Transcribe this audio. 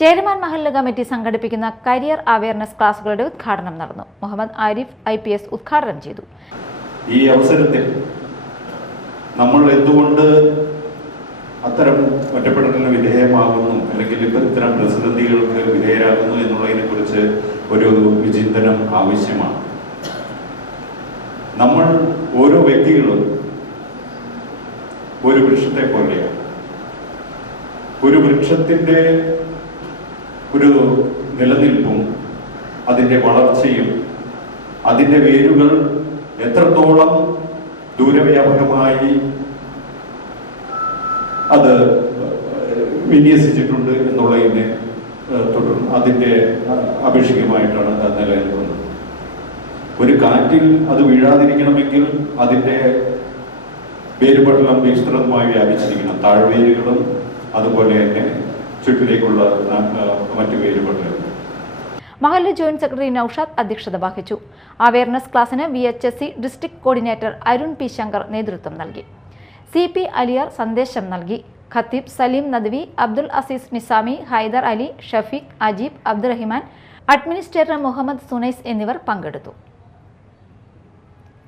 ചേരമാൻ മഹല്ല് കമ്മിറ്റി സംഘടിപ്പിക്കുന്ന career awareness ക്ലാസുകളുടെ ഉദ്ഘാടനം നടന്നു. മുഹമ്മദ് ആരിഫ് IPS ഉദ്ഘാടനം ചെയ്തു. ഈ അവസരത്തിൽ നമ്മൾ എന്തുകൊണ്ട് അത്തരം ഒറ്റപ്പെടലിന് വിധേയമാകുന്നു അല്ലെങ്കിൽ ഇത്തരം പ്രതിസന്ധികൾക്ക് വിധേയരാകുന്നു എന്നുള്ളതിനെ കുറിച്ച് ഒരു വിചിന്തനം ആവശ്യമാണ്. നമ്മൾ ഓരോ വ്യക്തികളും ഒരു വൃക്ഷത്തെ പോലെയാണ്. ഒരു വൃക്ഷത്തിൻ്റെ ഒരു നിലനിൽപ്പും അതിൻ്റെ വളർച്ചയും അതിൻ്റെ വേരുകൾ എത്രത്തോളം ദൂരവ്യാപകമായി അത് വിന്യസിച്ചിട്ടുണ്ട് എന്നുള്ളതിനെ തുടർന്ന് അതിൻ്റെ അപേക്ഷികമായിട്ടാണ് അത് നിലനിൽക്കുന്നത്. ഒരു കാറ്റിൽ അത് വീഴാതിരിക്കണമെങ്കിൽ അതിൻ്റെ വേരുപടലം വിസ്തൃതമായി വ്യാപിച്ചിരിക്കണം. താഴ്വേരുകളും അതുപോലെ തന്നെ ചുറ്റിലേക്കുള്ള മറ്റു വേരുപടലങ്ങൾ. മഹല്ല് ജോയിന്റ് സെക്രട്ടറി നൌഷാദ് അധ്യക്ഷത വഹിച്ചു. അവയർനെസ് ക്ലാസിന് VHSC district coordinator Arun P. Shankar നേതൃത്വം നൽകി. CP അലിയാർ സന്ദേശം നൽകി. ഖത്തീബ് സലീം നദ്വി, അബ്ദുൽ അസീസ് നിസാമി, ഹൈദർ അലി, ഷഫീഖ്, അജീബ്, അബ്ദുറഹിമാൻ, അഡ്മിനിസ്ട്രേറ്റർ മുഹമ്മദ് സുനൈസ് എന്നിവർ പങ്കെടുത്തു.